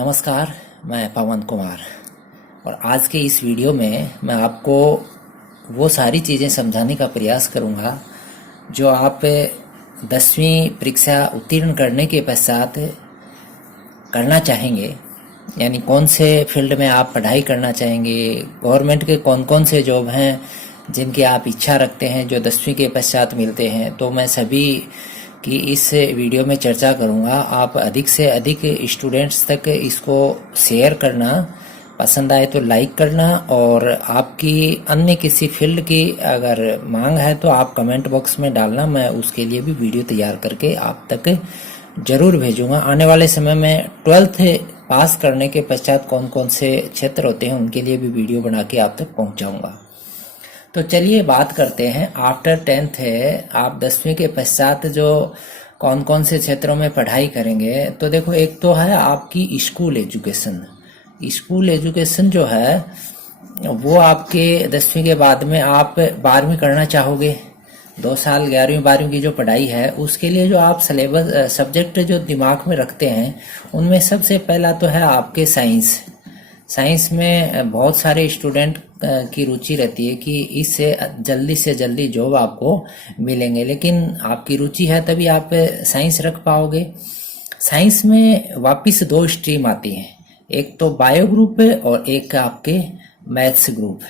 नमस्कार। मैं पवन कुमार और आज के इस वीडियो में मैं आपको वो सारी चीज़ें समझाने का प्रयास करूँगा जो आप 10वीं परीक्षा उत्तीर्ण करने के पश्चात करना चाहेंगे। यानी कौन से फील्ड में आप पढ़ाई करना चाहेंगे, गवर्नमेंट के कौन कौन से जॉब हैं जिनकी आप इच्छा रखते हैं जो 10वीं के पश्चात मिलते हैं। तो मैं सभी की इस वीडियो में चर्चा करूंगा। आप अधिक से अधिक स्टूडेंट्स तक इसको शेयर करना, पसंद आए तो लाइक करना, और आपकी अन्य किसी फील्ड की अगर मांग है तो आप कमेंट बॉक्स में डालना। मैं उसके लिए भी वीडियो तैयार करके आप तक जरूर भेजूंगा। आने वाले समय में 12th पास करने के पश्चात कौन कौन से क्षेत्र होते हैं उनके लिए भी वीडियो बना के आप तक पहुंचाऊंगा। तो चलिए बात करते हैं। आफ्टर 10th है, आप 10वीं के पश्चात जो कौन कौन से क्षेत्रों में पढ़ाई करेंगे। तो देखो, एक तो है आपकी स्कूल एजुकेशन। स्कूल एजुकेशन जो है वो आपके 10वीं के बाद में आप 12वीं करना चाहोगे। 2 साल 11वीं 12वीं की जो पढ़ाई है उसके लिए जो आप सिलेबस सब्जेक्ट जो दिमाग में रखते हैं उनमें सबसे पहला तो है आपके साइंस। साइंस में बहुत सारे स्टूडेंट की रुचि रहती है कि इससे जल्दी से जल्दी जॉब आपको मिलेंगे, लेकिन आपकी रुचि है तभी आप साइंस रख पाओगे। साइंस में वापस 2 स्ट्रीम आती हैं, एक तो बायो ग्रुप है और एक आपके मैथ्स ग्रुप।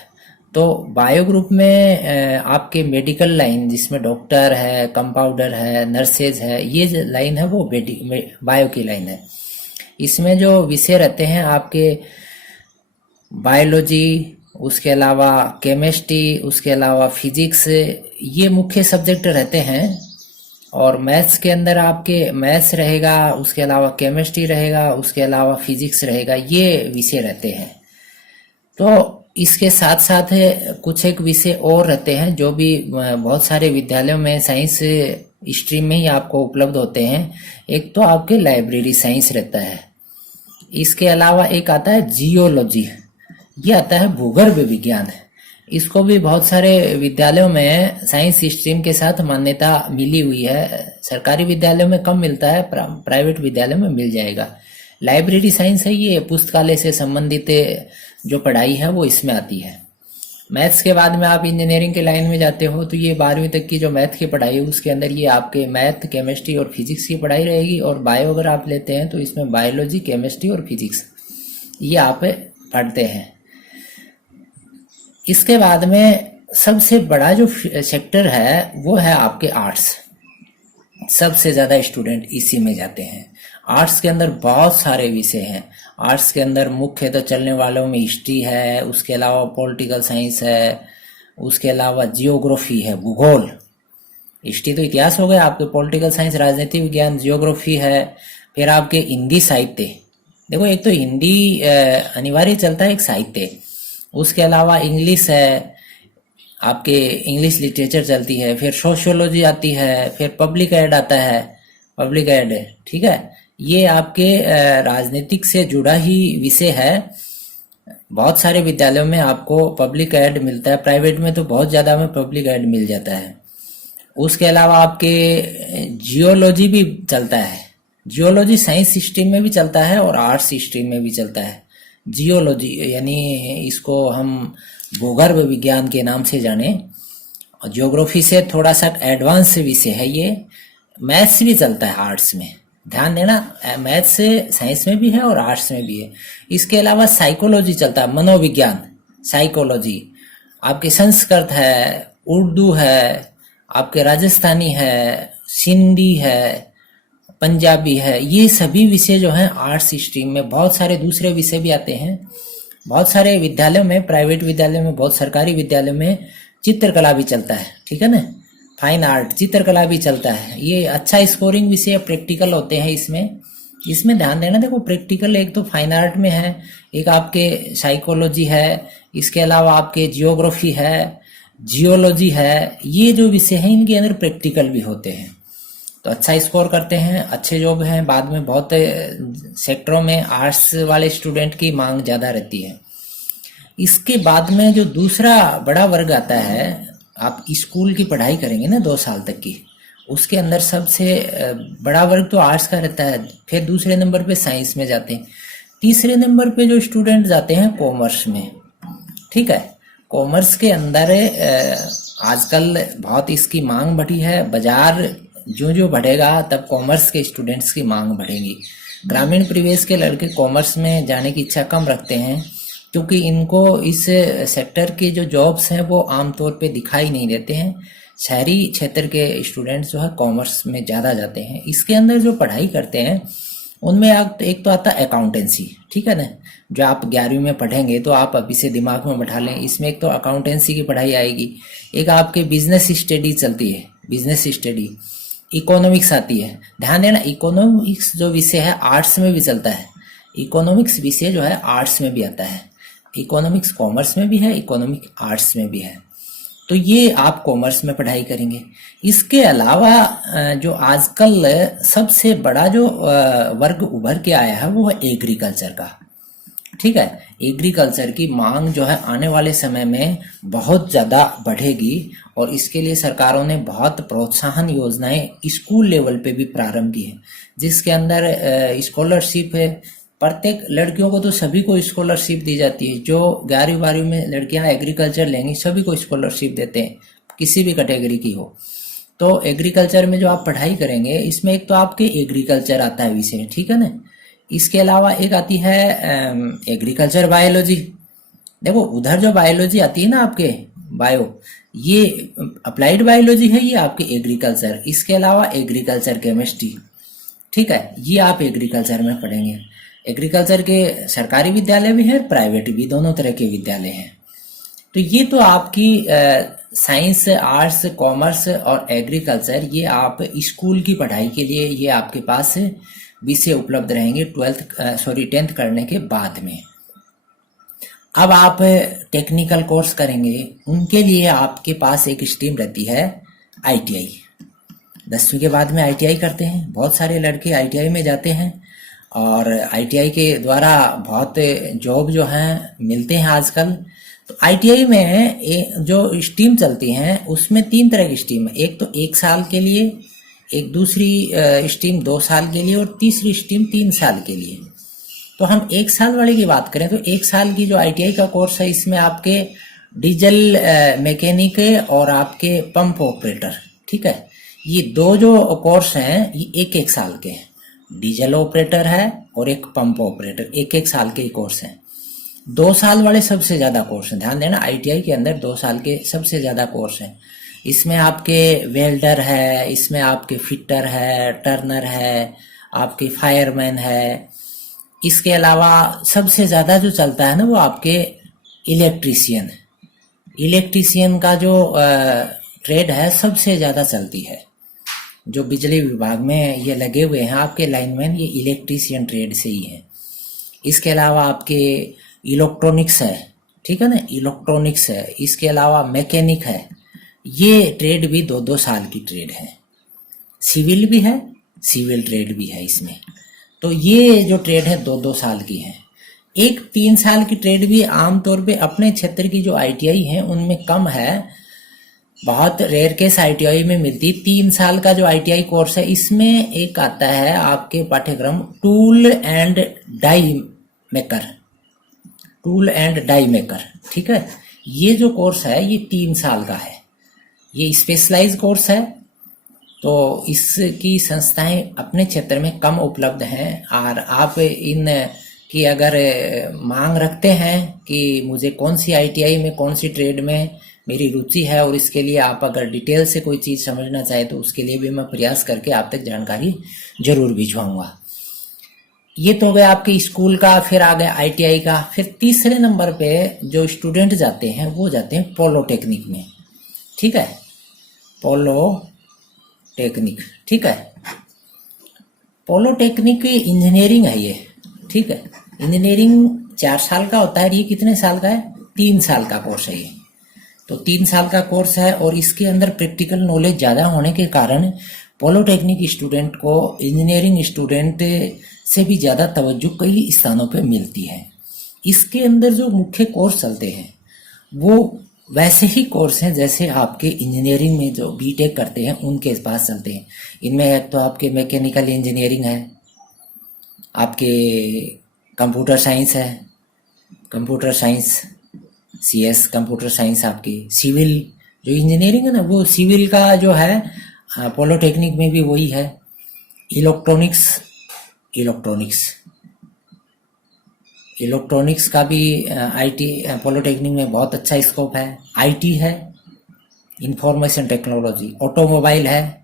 तो बायो ग्रुप में आपके मेडिकल लाइन जिसमें डॉक्टर है, कंपाउंडर है, नर्सेज है, ये जो लाइन है वो बायो की लाइन है। इसमें जो विषय रहते हैं आपके बायोलॉजी, उसके अलावा केमिस्ट्री, उसके अलावा फिजिक्स, ये मुख्य सब्जेक्ट रहते हैं। और मैथ्स के अंदर आपके मैथ्स रहेगा, उसके अलावा केमिस्ट्री रहेगा, उसके अलावा फिजिक्स रहेगा, ये विषय रहते हैं। तो इसके साथ साथ कुछ एक विषय और रहते हैं जो भी बहुत सारे विद्यालयों में साइंस स्ट्रीम में ही आपको उपलब्ध होते हैं। एक तो आपके लाइब्रेरी साइंस रहता है, इसके अलावा एक आता है जियोलॉजी, ये आता है भूगर्भ विज्ञान। इसको भी बहुत सारे विद्यालयों में साइंस स्ट्रीम के साथ मान्यता मिली हुई है। सरकारी विद्यालयों में कम मिलता है, प्राइवेट विद्यालयों में मिल जाएगा। लाइब्रेरी साइंस है, ये पुस्तकालय से संबंधित जो पढ़ाई है वो इसमें आती है। मैथ्स के बाद में आप इंजीनियरिंग के लाइन में जाते हो तो ये 12वीं तक की जो मैथ की पढ़ाई है उसके अंदर ये आपके मैथ, केमिस्ट्री और फिजिक्स की पढ़ाई रहेगी। और बायो अगर आप लेते हैं तो इसमें बायोलॉजी, केमिस्ट्री और फिजिक्स ये आप पढ़ते हैं। इसके बाद में सबसे बड़ा जो सेक्टर है वो है आपके आर्ट्स। सबसे ज्यादा स्टूडेंट इसी में जाते हैं। आर्ट्स के अंदर बहुत सारे विषय हैं। आर्ट्स के अंदर मुख्य तो चलने वालों में हिस्ट्री है, उसके अलावा पॉलिटिकल साइंस है, उसके अलावा जियोग्राफी है, भूगोल। हिस्ट्री तो इतिहास हो गया, आपके पॉलिटिकल साइंस राजनीति विज्ञान, जियोग्राफी है। फिर आपके हिंदी साहित्य, देखो एक तो हिंदी अनिवार्य चलता है, एक साहित्य। उसके अलावा इंग्लिश है, आपके इंग्लिश लिटरेचर चलती है। फिर सोशियोलॉजी आती है, फिर पब्लिक एड आता है, पब्लिक एड, ठीक है। ये आपके राजनीतिक से जुड़ा ही विषय है। बहुत सारे विद्यालयों में आपको पब्लिक एड मिलता है, प्राइवेट में तो बहुत ज्यादा में पब्लिक एड मिल जाता है। उसके अलावा आपके जियोलॉजी भी चलता है। जियोलॉजी साइंस स्ट्रीम में भी चलता है और आर्ट्स स्ट्रीम में भी चलता है। जियोलॉजी यानी इसको हम भूगर्भ विज्ञान के नाम से जाने। ज्योग्राफी से थोड़ा सा एडवांस विषय है ये। मैथ्स भी चलता है आर्ट्स में, ध्यान देना, मैथ्स साइंस में भी है और आर्ट्स में भी है। इसके अलावा साइकोलॉजी चलता है, मनोविज्ञान, साइकोलॉजी। आपके संस्कृत है, उर्दू है, आपके राजस्थानी है, सिंधी है, पंजाबी है। ये सभी विषय जो हैं आर्ट्स स्ट्रीम में। बहुत सारे दूसरे विषय भी आते हैं। बहुत सारे विद्यालयों में, प्राइवेट विद्यालयों में, बहुत सरकारी विद्यालयों में चित्रकला भी चलता है, ठीक है ना। फाइन आर्ट, चित्रकला भी चलता है। ये अच्छा स्कोरिंग विषय, प्रैक्टिकल होते हैं इसमें ध्यान देना। देखो प्रैक्टिकल एक तो फाइन आर्ट में है, एक आपके साइकोलॉजी है, इसके अलावा आपके जियोग्राफी है, जियोलॉजी है। ये जो विषय हैं इनके अंदर प्रैक्टिकल भी होते हैं। तो अच्छा स्कोर करते हैं, अच्छे जॉब हैं। बाद में बहुत सेक्टरों में आर्ट्स वाले स्टूडेंट की मांग ज्यादा रहती है। इसके बाद में जो दूसरा बड़ा वर्ग आता है, आप स्कूल की पढ़ाई करेंगे ना 2 साल तक की, उसके अंदर सबसे बड़ा वर्ग तो आर्ट्स का रहता है। फिर दूसरे नंबर पे साइंस में जाते हैं, तीसरे नंबर पे जो स्टूडेंट जाते हैं कॉमर्स में, ठीक है। कॉमर्स के अंदर आजकल बहुत इसकी मांग बढ़ी है, बाजार जो जो बढ़ेगा तब कॉमर्स के स्टूडेंट्स की मांग बढ़ेगी। ग्रामीण परिवेश के लड़के कॉमर्स में जाने की इच्छा कम रखते हैं, क्योंकि इनको इस सेक्टर के जो जॉब्स हैं वो आमतौर पे दिखाई नहीं देते हैं। शहरी क्षेत्र के स्टूडेंट्स जो है कॉमर्स में ज़्यादा जाते हैं। इसके अंदर जो पढ़ाई करते हैं उनमें एक तो आता है अकाउंटेंसी, ठीक है ना, जो आप 11वीं में पढ़ेंगे तो आप अभी से दिमाग में बैठा लें। इसमें एक तो अकाउंटेंसी की पढ़ाई आएगी, एक आपके बिजनेस स्टडी चलती है, बिजनेस स्टडी, इकोनॉमिक्स आती है। ध्यान देना, इकोनॉमिक्स जो विषय है आर्ट्स में भी चलता है, इकोनॉमिक्स विषय जो है आर्ट्स में भी आता है। इकोनॉमिक्स कॉमर्स में भी है, इकोनॉमिक आर्ट्स में भी है। तो ये आप कॉमर्स में पढ़ाई करेंगे। इसके अलावा जो आजकल सबसे बड़ा जो वर्ग उभर के आया है वो है एग्रीकल्चर का, ठीक है। एग्रीकल्चर की मांग जो है आने वाले समय में बहुत ज़्यादा बढ़ेगी, और इसके लिए सरकारों ने बहुत प्रोत्साहन योजनाएं स्कूल लेवल पे भी प्रारंभ की है, जिसके अंदर स्कॉलरशिप है। प्रत्येक लड़कियों को तो सभी को स्कॉलरशिप दी जाती है। जो 11वीं 12वीं में लड़कियां एग्रीकल्चर लेंगी सभी को स्कॉलरशिप देते हैं, किसी भी कैटेगरी की हो। तो एग्रीकल्चर में जो आप पढ़ाई करेंगे इसमें एक तो आपके एग्रीकल्चर आता है विषय, ठीक है ना। इसके अलावा एक आती है एग्रीकल्चर बायोलॉजी। देखो उधर जो बायोलॉजी आती है ना आपके बायो, ये अप्लाइड बायोलॉजी है, ये आपके एग्रीकल्चर। इसके अलावा एग्रीकल्चर केमिस्ट्री, ठीक है, ये आप एग्रीकल्चर में पढ़ेंगे। एग्रीकल्चर के सरकारी विद्यालय भी है, प्राइवेट भी, दोनों तरह के विद्यालय हैं। तो ये तो आपकी साइंस, आर्ट्स, कॉमर्स और एग्रीकल्चर, ये आप स्कूल की पढ़ाई के लिए ये आपके पास विषय उपलब्ध रहेंगे 10th करने के बाद में। अब आप टेक्निकल कोर्स करेंगे, उनके लिए आपके पास एक स्ट्रीम रहती है ITI। 10वीं के बाद में ITI करते हैं, बहुत सारे लड़के ITI में जाते हैं, और ITI के द्वारा बहुत जॉब जो हैं मिलते हैं आजकल। तो ITI में जो स्ट्रीम चलती हैं उसमें 3 तरह की स्ट्रीम है। एक तो 1 साल के लिए, एक दूसरी स्ट्रीम 2 साल के लिए, और तीसरी स्ट्रीम 3 साल के लिए। तो हम 1 साल वाले की बात करें तो 1 साल की जो ITI का कोर्स है इसमें आपके डीजल मैकेनिक और आपके पंप ऑपरेटर, ठीक है, ये 2 जो कोर्स हैं ये 1-1 साल के हैं। डीजल ऑपरेटर है और एक पंप ऑपरेटर, 1-1 साल के कोर्स हैं। 2 साल वाले सबसे ज़्यादा कोर्स हैं, ध्यान देना, ITI के अंदर 2 साल के सबसे ज़्यादा कोर्स हैं। इसमें आपके वेल्डर है, इसमें आपके फिटर है, टर्नर है, आपके फायरमैन है। इसके अलावा सबसे ज़्यादा जो चलता है ना वो आपके इलेक्ट्रीशियन है। इलेक्ट्रीशियन का जो ट्रेड है सबसे ज़्यादा चलती है। जो बिजली विभाग में ये लगे हुए हैं आपके लाइनमैन, ये इलेक्ट्रीशियन ट्रेड से ही है। इसके अलावा आपके इलेक्ट्रॉनिक्स है, ठीक है ना, इलेक्ट्रॉनिक्स है। इसके अलावा मैकेनिक है। ये ट्रेड भी 2-2 साल की ट्रेड है। सिविल भी है, सिविल ट्रेड भी है इसमें। तो ये जो ट्रेड है 2-2 साल की है। एक 3 साल की ट्रेड भी आमतौर पे अपने क्षेत्र की जो ITI है उनमें कम है, बहुत रेयर केस ITI में मिलती। 3 साल का जो ITI कोर्स है इसमें एक आता है आपके पाठ्यक्रम tool and die maker, tool and die maker, ठीक है। ये जो कोर्स है ये 3 साल का है, ये स्पेशलाइज कोर्स है। तो इसकी संस्थाएं अपने क्षेत्र में कम उपलब्ध हैं, और आप इन की अगर मांग रखते हैं कि मुझे कौन सी ITI में, कौन सी ट्रेड में मेरी रुचि है, और इसके लिए आप अगर डिटेल से कोई चीज़ समझना चाहे तो उसके लिए भी मैं प्रयास करके आप तक जानकारी जरूर भिजवाऊंगा। ये तो हो गया आपके स्कूल का। फिर आ गया ITI का। फिर तीसरे नंबर पे जो स्टूडेंट जाते हैं वो जाते हैं पॉलिटेक्निक में, ठीक है, पॉलिटेक्निक, ठीक है। पॉलिटेक्निक इंजीनियरिंग है ये, ठीक है। इंजीनियरिंग 4 साल का होता है, ये कितने साल का है? 3 साल का कोर्स है ये। तो 3 साल का कोर्स है, और इसके अंदर प्रैक्टिकल नॉलेज ज़्यादा होने के कारण पॉलिटेक्निक स्टूडेंट को इंजीनियरिंग स्टूडेंट से भी ज़्यादा तवज्जो कई स्थानों पे मिलती है। इसके अंदर जो मुख्य कोर्स चलते हैं वो वैसे ही कोर्स हैं जैसे आपके इंजीनियरिंग में जो BTech करते हैं उनके पास चलते हैं। इनमें एक तो आपके मैकेनिकल इंजीनियरिंग है, आपके कंप्यूटर साइंस है, computer science, CS computer science आपकी, सिविल जो इंजीनियरिंग है ना वो सिविल का जो है पॉलिटेक्निक में भी वही है। इलेक्ट्रॉनिक्स, इलेक्ट्रॉनिक्स इलेक्ट्रॉनिक्स का भी IT पॉलिटेक्निक में बहुत अच्छा स्कोप है। IT है, इंफॉर्मेशन टेक्नोलॉजी, ऑटोमोबाइल है,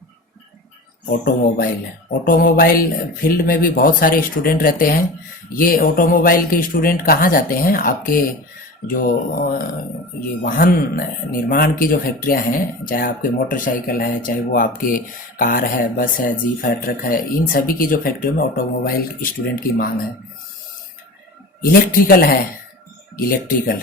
ऑटोमोबाइल फील्ड में भी बहुत सारे स्टूडेंट रहते हैं। ये ऑटोमोबाइल के स्टूडेंट कहाँ जाते हैं, आपके जो ये वाहन निर्माण की जो फैक्ट्रियां हैं, चाहे आपके मोटरसाइकिल है, चाहे वो आपके कार है, बस है, जीप है, ट्रक है, इन सभी की जो फैक्ट्रियों में ऑटोमोबाइल स्टूडेंट की मांग है। इलेक्ट्रिकल है, इलेक्ट्रिकल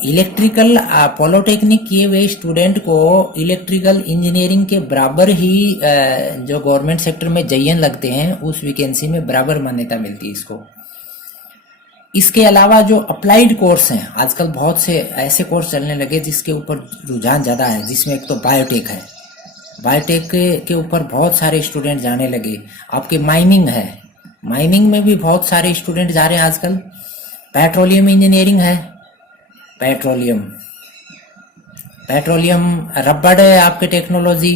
इलेक्ट्रिकल पॉलिटेक्निक किए हुए स्टूडेंट को इलेक्ट्रिकल इंजीनियरिंग के बराबर ही जो गवर्नमेंट सेक्टर में JN लगते हैं उस वैकेंसी में बराबर मान्यता मिलती है इसको। इसके अलावा जो अप्लाइड कोर्स हैं, आजकल बहुत से ऐसे कोर्स चलने लगे जिसके ऊपर रुझान ज़्यादा है, जिसमें एक तो बायोटेक है, बायोटेक के ऊपर बहुत सारे स्टूडेंट जाने लगे। आपके माइनिंग है, माइनिंग में भी बहुत सारे स्टूडेंट जा रहे हैं आजकल। पेट्रोलियम इंजीनियरिंग है, पेट्रोलियम रबड़ है आपके टेक्नोलॉजी,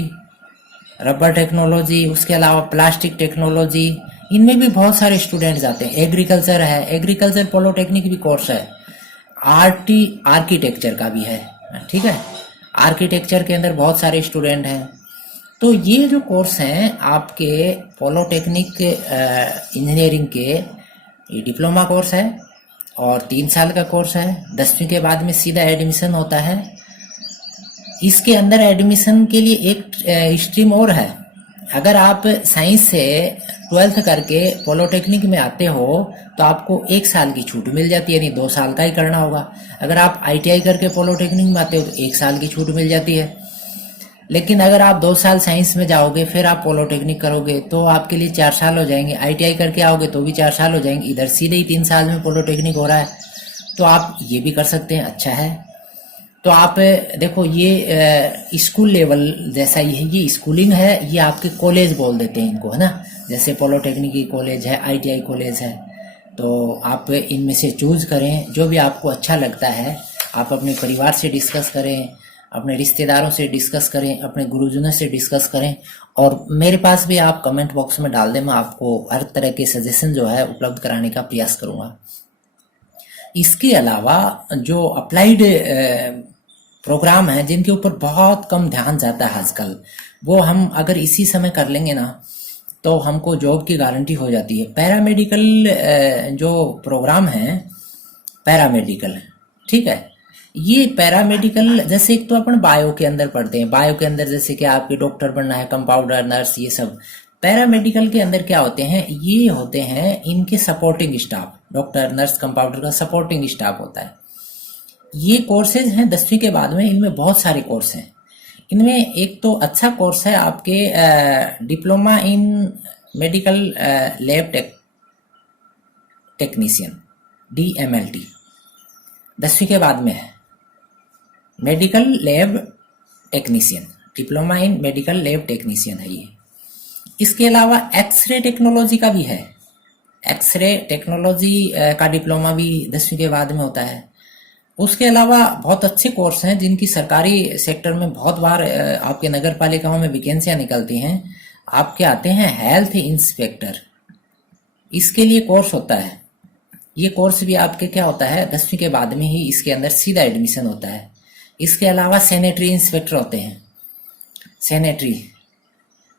रबड़ टेक्नोलॉजी, उसके अलावा प्लास्टिक टेक्नोलॉजी, इनमें भी बहुत सारे स्टूडेंट जाते हैं। एग्रीकल्चर है, एग्रीकल्चर पॉलिटेक्निक भी कोर्स है। आर्किटेक्चर का भी है, ठीक है, आर्किटेक्चर के अंदर बहुत सारे स्टूडेंट हैं। तो ये जो कोर्स हैं आपके पॉलिटेक्निक इंजीनियरिंग के, ये डिप्लोमा कोर्स है और 3 साल का कोर्स है। 10वीं के बाद में सीधा एडमिशन होता है। इसके अंदर एडमिशन के लिए एक स्ट्रीम और है। अगर आप साइंस से 12th करके पॉलिटेक्निक में आते हो तो आपको 1 साल की छूट मिल जाती है, यानी 2 साल का ही करना होगा। अगर आप ITI करके पॉलिटेक्निक में आते हो तो 1 साल की छूट मिल जाती है। लेकिन अगर आप 2 साल साइंस में जाओगे फिर आप पॉलिटेक्निक करोगे तो आपके लिए 4 साल हो जाएंगे। ITI करके आओगे तो भी 4 साल हो जाएंगे। इधर सीधे ही 3 साल में पॉलिटेक्निक हो रहा है, तो आप ये भी कर सकते हैं, अच्छा है। तो आप देखो ये स्कूल लेवल जैसा ही है, ये स्कूलिंग है, ये आपके कॉलेज बोल देते हैं इनको, है ना। जैसे पॉलिटेक्निक कॉलेज है, ITI कॉलेज है, तो आप इनमें से चूज करें जो भी आपको अच्छा लगता है। आप अपने परिवार से डिस्कस करें, अपने रिश्तेदारों से डिस्कस करें, अपने गुरुजनों से डिस्कस करें, और मेरे पास भी आप कमेंट बॉक्स में डाल दें। मैं आपको हर तरह के सजेशन जो है उपलब्ध कराने का प्रयास करूँगा। इसके अलावा जो अप्लाइड प्रोग्राम है जिनके ऊपर बहुत कम ध्यान जाता है आजकल, वो हम अगर इसी समय कर लेंगे ना तो हमको जॉब की गारंटी हो जाती है। पैरामेडिकल जो प्रोग्राम है, पैरामेडिकल, ठीक है, ये पैरामेडिकल जैसे एक तो अपन बायो के अंदर पढ़ते हैं, बायो के अंदर जैसे कि आपके डॉक्टर बनना है, कंपाउंडर, नर्स, ये सब। पैरामेडिकल के अंदर क्या होते हैं, ये होते हैं इनके supporting staff. Doctor, nurse, compounder का सपोर्टिंग स्टाफ होता है। ये कोर्सेज हैं 10वीं के बाद में, इनमें बहुत सारे कोर्स हैं। इनमें एक तो अच्छा कोर्स है आपके diploma in medical lab technician, DMLT, 10वीं के बाद में है। Medical lab technician, diploma in medical lab technician है ये। इसके अलावा एक्सरे टेक्नोलॉजी का भी है। एक्सरे टेक्नोलॉजी का डिप्लोमा भी 10वीं के बाद में होता है। उसके अलावा बहुत अच्छे कोर्स हैं जिनकी सरकारी सेक्टर में बहुत बार आपके नगर पालिकाओं में वैकेंसियां निकलती हैं। आपके आते हैं हेल्थ इंस्पेक्टर, इसके लिए कोर्स होता है। ये कोर्स भी आपके क्या होता है, 10वीं के बाद में ही इसके अंदर सीधा एडमिशन होता है। इसके अलावा सैनिटरी इंस्पेक्टर होते हैं।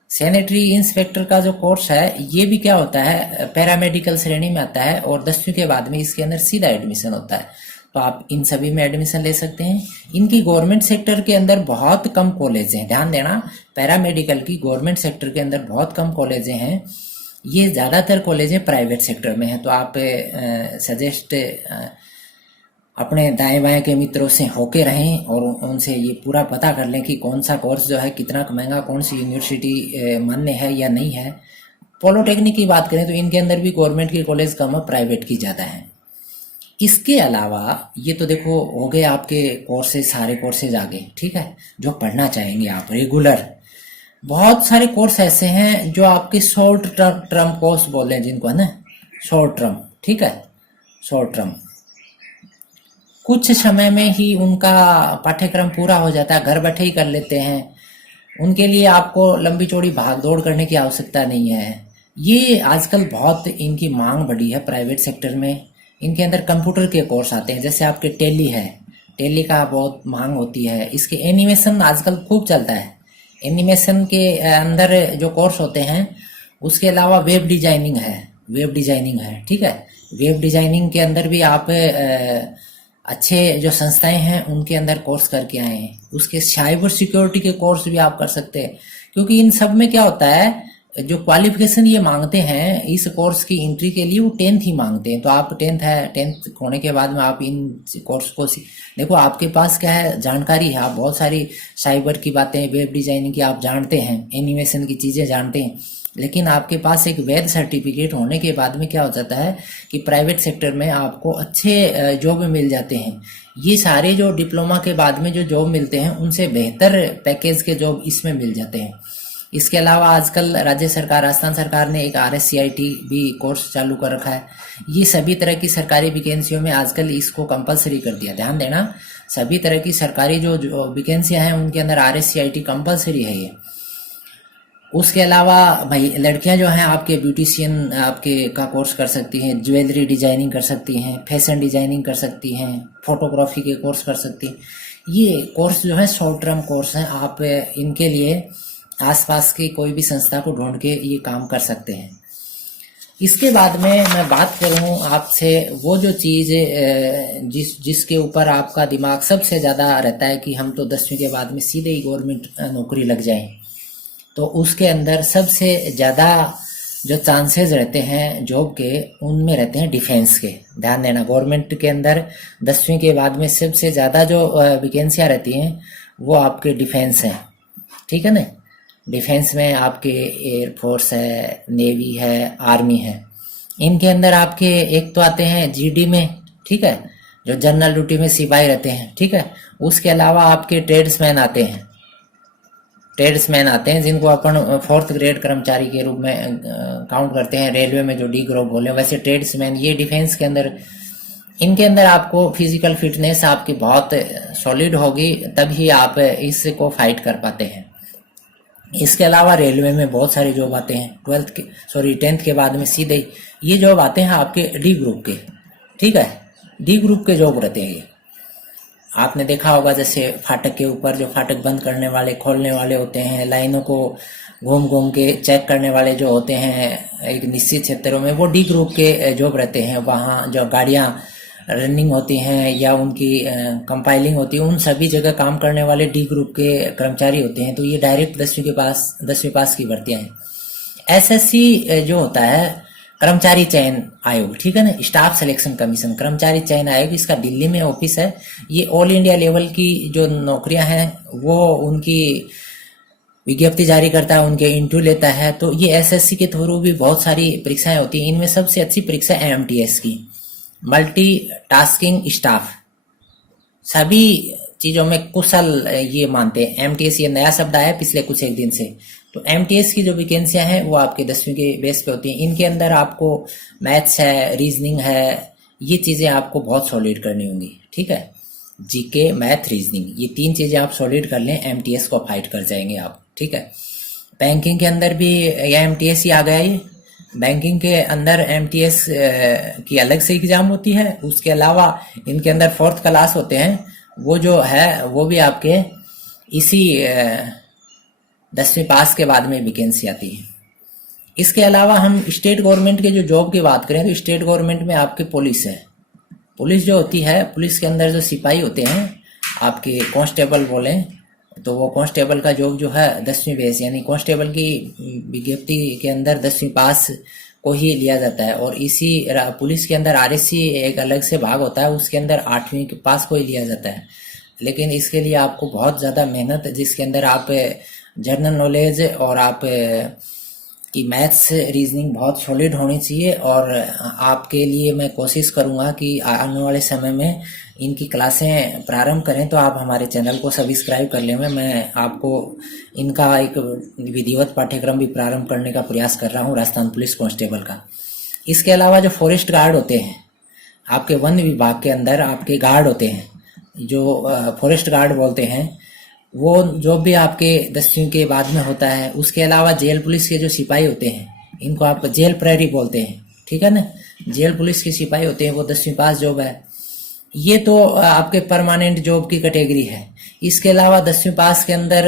सैनिटरी इंस्पेक्टर का जो कोर्स है ये भी क्या होता है, पैरामेडिकल श्रेणी में आता है, और 10वीं के बाद में इसके अंदर सीधा एडमिशन होता है। तो आप इन सभी में एडमिशन ले सकते हैं। इनकी गवर्नमेंट सेक्टर के अंदर बहुत कम कॉलेज हैं, ध्यान देना, पैरामेडिकल की गवर्नमेंट सेक्टर के अंदर बहुत कम कॉलेजें हैं। ये ज़्यादातर कॉलेजें प्राइवेट सेक्टर में हैं। तो आप सजेस्ट अपने दाएं बाएं के मित्रों से होके रहें और उनसे ये पूरा पता कर लें कि कौन सा कोर्स जो है कितना महंगा, कौन सी यूनिवर्सिटी मान्य है या नहीं है। पॉलिटेक्निक की बात करें तो इनके अंदर भी गवर्नमेंट की कॉलेज कम है, प्राइवेट की ज़्यादा है। इसके अलावा ये तो देखो हो गए आपके कोर्सेज, सारे कोर्सेज आगे, ठीक है, जो पढ़ना चाहेंगे आप रेगुलर। बहुत सारे कोर्स ऐसे हैं जो आपके शॉर्ट टर्म कोर्स बोल रहे हैं जिनको, है ना, शॉर्ट टर्म, ठीक है, शॉर्ट टर्म। कुछ समय में ही उनका पाठ्यक्रम पूरा हो जाता है, घर बैठे ही कर लेते हैं। उनके लिए आपको लंबी चौड़ी भाग दौड़ करने की आवश्यकता नहीं है। ये आजकल बहुत इनकी मांग बढ़ी है प्राइवेट सेक्टर में। इनके अंदर कंप्यूटर के कोर्स आते हैं, जैसे आपके टेली है, टेली का बहुत मांग होती है। इसके एनिमेशन आजकल खूब चलता है। एनिमेशन के अंदर जो कोर्स होते हैं, उसके अलावा वेब डिजाइनिंग है, वेब डिजाइनिंग है, ठीक है। वेब डिजाइनिंग के अंदर भी आप अच्छे जो संस्थाएं हैं उनके अंदर कोर्स करके आए हैं। उसके साइबर सिक्योरिटी के कोर्स भी आप कर सकते हैं, क्योंकि इन सब में क्या होता है, जो क्वालिफिकेशन ये मांगते हैं इस कोर्स की एंट्री के लिए, वो 10th ही मांगते हैं। तो आप 10th है, 10th होने के बाद में आप इन कोर्स को देखो, आपके पास क्या है, जानकारी है, आप बहुत सारी साइबर की बातें, वेब डिजाइनिंग की आप जानते हैं, एनिमेशन की चीजें जानते हैं। लेकिन आपके पास एक वैध सर्टिफिकेट होने के बाद में क्या हो जाता है कि प्राइवेट सेक्टर में आपको अच्छे जॉब मिल जाते हैं। ये सारे जो डिप्लोमा के बाद में जो जॉब मिलते हैं, उनसे बेहतर पैकेज के जॉब इसमें मिल जाते हैं। इसके अलावा आजकल राज्य सरकार, राजस्थान सरकार ने एक RSCIT भी कोर्स चालू कर रखा है। ये सभी तरह की सरकारी वैकेंसियों में आजकल इसको कंपलसरी कर दिया। ध्यान देना, सभी तरह की सरकारी जो वैकेंसियां हैं उनके अंदर RSCIT कंपलसरी है ये। उसके अलावा भाई लड़कियां जो हैं आपके ब्यूटिशियन आपके का कोर्स कर सकती हैं, ज्वेलरी डिजाइनिंग कर सकती हैं, फैशन डिजाइनिंग कर सकती हैं, फोटोग्राफी के कोर्स कर सकती हैं। ये कोर्स जो है शॉर्ट टर्म कोर्स हैं। आप इनके लिए आसपास की कोई भी संस्था को ढूंढ के ये काम कर सकते हैं। इसके बाद में मैं बात करूं आपसे, वो जो चीज़ जिसके ऊपर आपका दिमाग सबसे ज़्यादा रहता है कि हम तो 10वीं के बाद में सीधे ही गवर्नमेंट नौकरी लग जाएं, तो उसके अंदर सबसे ज़्यादा जो चांसेस रहते हैं जॉब के, उनमें रहते हैं डिफेंस के। ध्यान देना, गवर्नमेंट के अंदर 10वीं के बाद में सबसे ज़्यादा जो वैकेंसियाँ रहती हैं वो आपके डिफेंस हैं, ठीक है ना। डिफेंस में आपके एयरफोर्स है, नेवी है, आर्मी है। इनके अंदर आपके एक तो आते हैं GD में, ठीक है, जो जनरल ड्यूटी में सिपाही रहते हैं, ठीक है। उसके अलावा आपके ट्रेड्समैन आते हैं, ट्रेड्समैन आते हैं जिनको अपन 4th ग्रेड कर्मचारी के रूप में काउंट करते हैं। रेलवे में जो D ग्रुप बोले, वैसे ट्रेड्समैन ये डिफेंस के अंदर, इनके अंदर आपको फिजिकल फिटनेस आपकी बहुत सॉलिड होगी, तभी आप इसको फाइट कर पाते हैं। इसके अलावा रेलवे में बहुत सारे जॉब आते हैं 10th के बाद में सीधे ये जॉब आते हैं आपके D ग्रुप के, ठीक है। D ग्रुप के जॉब रहते हैं ये। आपने देखा होगा जैसे फाटक के ऊपर जो फाटक बंद करने वाले, खोलने वाले होते हैं, लाइनों को घूम घूम के चेक करने वाले जो होते हैं एक निश्चित क्षेत्रों में, वो D ग्रुप के जॉब रहते हैं। वहाँ जो गाड़ियाँ रनिंग होती हैं या उनकी कंपाइलिंग होती है, उन सभी जगह काम करने वाले D ग्रुप के कर्मचारी होते हैं। तो ये डायरेक्ट 10वीं पास की भर्तियां हैं। SSC जो होता है कर्मचारी चयन आयोग, ठीक है ना, स्टाफ सिलेक्शन कमीशन, कर्मचारी चयन आयोग, इसका दिल्ली में ऑफिस है। ये ऑल इंडिया लेवल की जो नौकरियां हैं वो उनकी विज्ञप्ति जारी करता है, उनके इंटरव्यू लेता है। तो ये SSC के थ्रू भी बहुत सारी परीक्षाएं होती हैं। इनमें सबसे अच्छी परीक्षा MTS की, मल्टी टास्किंग स्टाफ, सभी चीजों में कुशल ये मानते हैं। MTS ये नया शब्द आया पिछले कुछ एक दिन से। तो MTS की जो वैकेंसियां हैं वो आपके 10वीं के बेस पे होती हैं। इनके अंदर आपको मैथ्स है, रीजनिंग है, ये चीजें आपको बहुत सॉलिड करनी होंगी, ठीक है। GK, मैथ, रीजनिंग, ये 3 चीजें आप सॉलिड कर लें, MTS को फाइट कर जाएंगे आप, ठीक है। बैंकिंग के अंदर भी यह MTS ही आ गया। ये बैंकिंग के अंदर MTS की अलग से एग्जाम होती है। उसके अलावा इनके अंदर 4th क्लास होते हैं, वो जो है वो भी आपके इसी 10वीं पास के बाद में वैकेंसी आती है। इसके अलावा हम स्टेट गवर्नमेंट के जो जॉब की बात करें, तो स्टेट गवर्नमेंट में आपके पुलिस है। पुलिस जो होती है, पुलिस के अंदर जो सिपाही होते हैं आपके, कांस्टेबल बोलें तो वो कांस्टेबल का जॉब जो है 10वीं बेस, यानी कांस्टेबल की विज्ञप्ति के अंदर 10वीं पास को ही लिया जाता है। और इसी पुलिस के अंदर RSC एक अलग से भाग होता है, उसके अंदर 8वीं के पास को ही लिया जाता है। लेकिन इसके लिए आपको बहुत ज़्यादा मेहनत, जिसके अंदर आप जनरल नॉलेज और आप की मैथ्स, रीजनिंग बहुत सॉलिड होनी चाहिए। और आपके लिए मैं कोशिश करूंगा कि आने वाले समय में इनकी क्लासें प्रारंभ करें, तो आप हमारे चैनल को सब्सक्राइब कर लें। मैं आपको इनका एक विधिवत पाठ्यक्रम भी प्रारंभ करने का प्रयास कर रहा हूं, राजस्थान पुलिस कांस्टेबल का। इसके अलावा जो फॉरेस्ट गार्ड होते हैं, आपके वन विभाग के अंदर आपके गार्ड होते हैं, जो फॉरेस्ट गार्ड बोलते हैं, वो जो भी आपके 10वीं के बाद में होता है। उसके अलावा जेल पुलिस के जो सिपाही होते हैं, इनको आप जेल प्रहरी बोलते हैं, ठीक है ना। जेल पुलिस के सिपाही होते हैं, वो 10वीं पास जॉब है। ये तो आपके परमानेंट जॉब की कैटेगरी है। इसके अलावा 10वीं पास के अंदर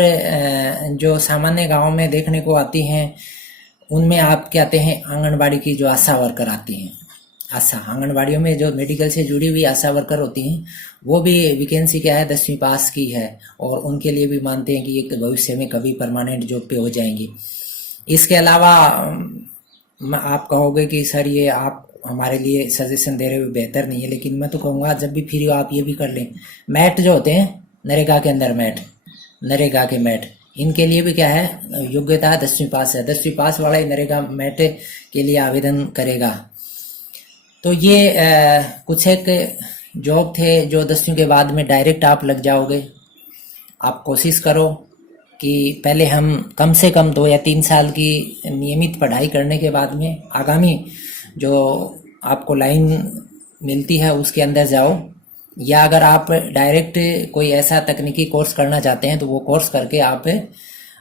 जो सामान्य गांव में देखने को आती हैं, उनमें आप क्या आते हैं, आंगनबाड़ी की जो आशा वर्कर आती हैं। आशा आंगनबाड़ियों में जो मेडिकल से जुड़ी हुई आशा वर्कर होती हैं, वो भी वैकेंसी क्या है, 10वीं पास की है, और उनके लिए भी मानते हैं कि ये भविष्य में कभी परमानेंट जॉब पे हो जाएंगी। इसके अलावा आप कहोगे कि सर ये आप हमारे लिए सजेशन दे रहे हो, बेहतर नहीं है, लेकिन मैं तो कहूँगा जब भी फ्री हो आप ये भी कर लें। मैट जो होते हैं नरेगा के अंदर, नरेगा के मैट, इनके लिए भी क्या है, योग्यता 10वीं पास है। 10वीं पास वाला ही नरेगा मैट के लिए आवेदन करेगा। तो ये कुछ एक जॉब थे जो 10वीं के बाद में डायरेक्ट आप लग जाओगे। आप कोशिश करो कि पहले हम कम से कम 2 या 3 साल की नियमित पढ़ाई करने के बाद में आगामी जो आपको लाइन मिलती है उसके अंदर जाओ, या अगर आप डायरेक्ट कोई ऐसा तकनीकी कोर्स करना चाहते हैं तो वो कोर्स करके आप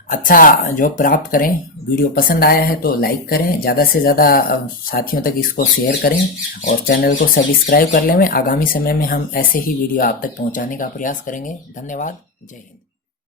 अच्छा जॉब प्राप्त करें। वीडियो पसंद आया है तो लाइक करें, ज़्यादा से ज़्यादा साथियों तक इसको शेयर करें, और चैनल को सब्सक्राइब कर लें। आगामी समय में हम ऐसे ही वीडियो आप तक पहुंचाने का प्रयास करेंगे। धन्यवाद। जय हिंद।